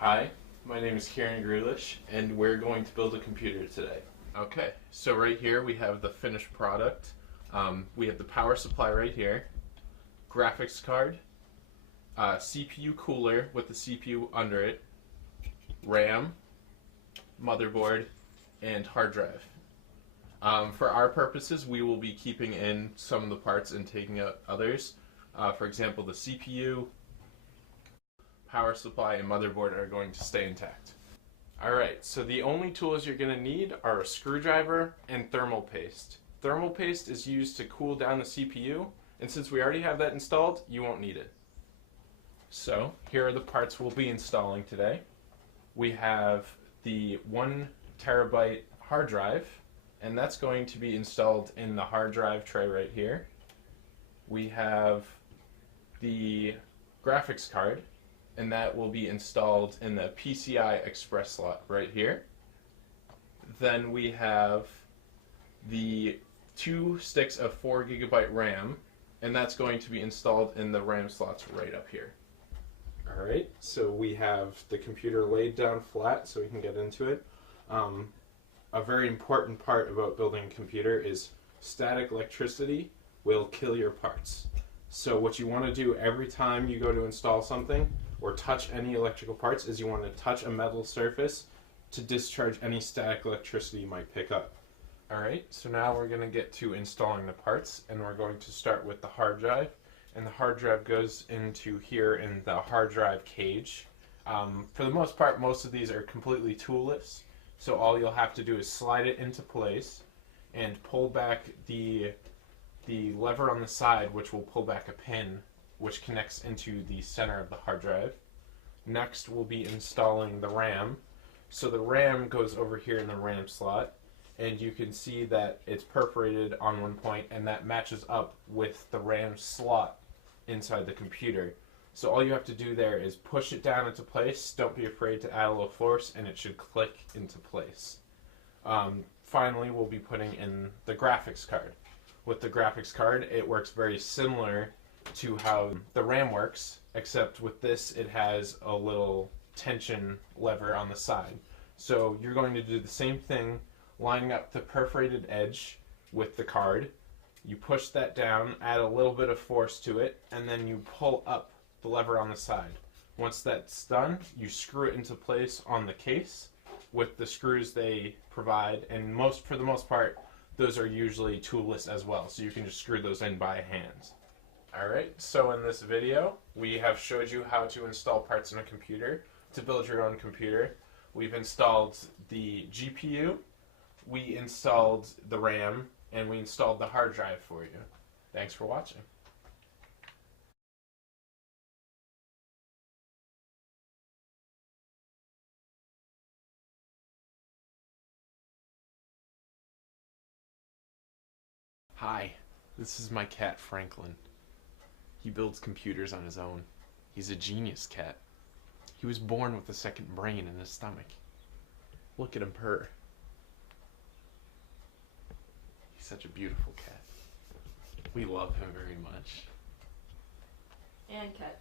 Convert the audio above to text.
Hi, my name is Kieran Grealish, and we're going to build a computer today. Okay, so right here we have the finished product. We have the power supply right here, graphics card, CPU cooler with the CPU under it, RAM, motherboard, and hard drive. For our purposes, we will be keeping in some of the parts and taking out others. For example, the CPU, power supply, and motherboard are going to stay intact. Alright, so the only tools you're going to need are a screwdriver and thermal paste. Thermal paste is used to cool down the CPU, and since we already have that installed, you won't need it. So, here are the parts we'll be installing today. We have the 1 terabyte hard drive, and that's going to be installed in the hard drive tray right here. We have the graphics card, and that will be installed in the PCI Express slot right here. Then we have the 2 sticks of 4 gigabyte RAM, and that's going to be installed in the RAM slots right up here. Alright, so we have the computer laid down flat so we can get into it. A very important part about building a computer is static electricity will kill your parts. So what you want to do every time you go to install something or touch any electrical parts is you want to touch a metal surface to discharge any static electricity you might pick up. Alright, so now we're going to get to installing the parts, and we're going to start with the hard drive. And the hard drive goes into here in the hard drive cage. For the most part, most of these are completely toolless, so all you'll have to do is slide it into place and pull back the lever on the side, which will pull back a pin which connects into the center of the hard drive. Next, we'll be installing the RAM. So the RAM goes over here in the RAM slot, and you can see that it's perforated on one point, and that matches up with the RAM slot inside the computer. So all you have to do there is push it down into place. Don't be afraid to add a little force, and it should click into place. Finally, we'll be putting in the graphics card. With the graphics card, it works very similar to how the RAM works, except with this it has a little tension lever on the side. So you're going to do the same thing, lining up the perforated edge with the card. You push that down, add a little bit of force to it, and then you pull up the lever on the side. Once that's done, you screw it into place on the case with the screws they provide, and for the most part, those are usually toolless as well, so you can just screw those in by hand. Alright, so in this video, we have showed you how to install parts in a computer to build your own computer. We've installed the GPU, we installed the RAM, and we installed the hard drive for you. Thanks for watching. Hi, this is my cat Franklin. He builds computers on his own. He's a genius cat. He was born with a second brain in his stomach. Look at him purr. He's such a beautiful cat. We love him very much. And cat.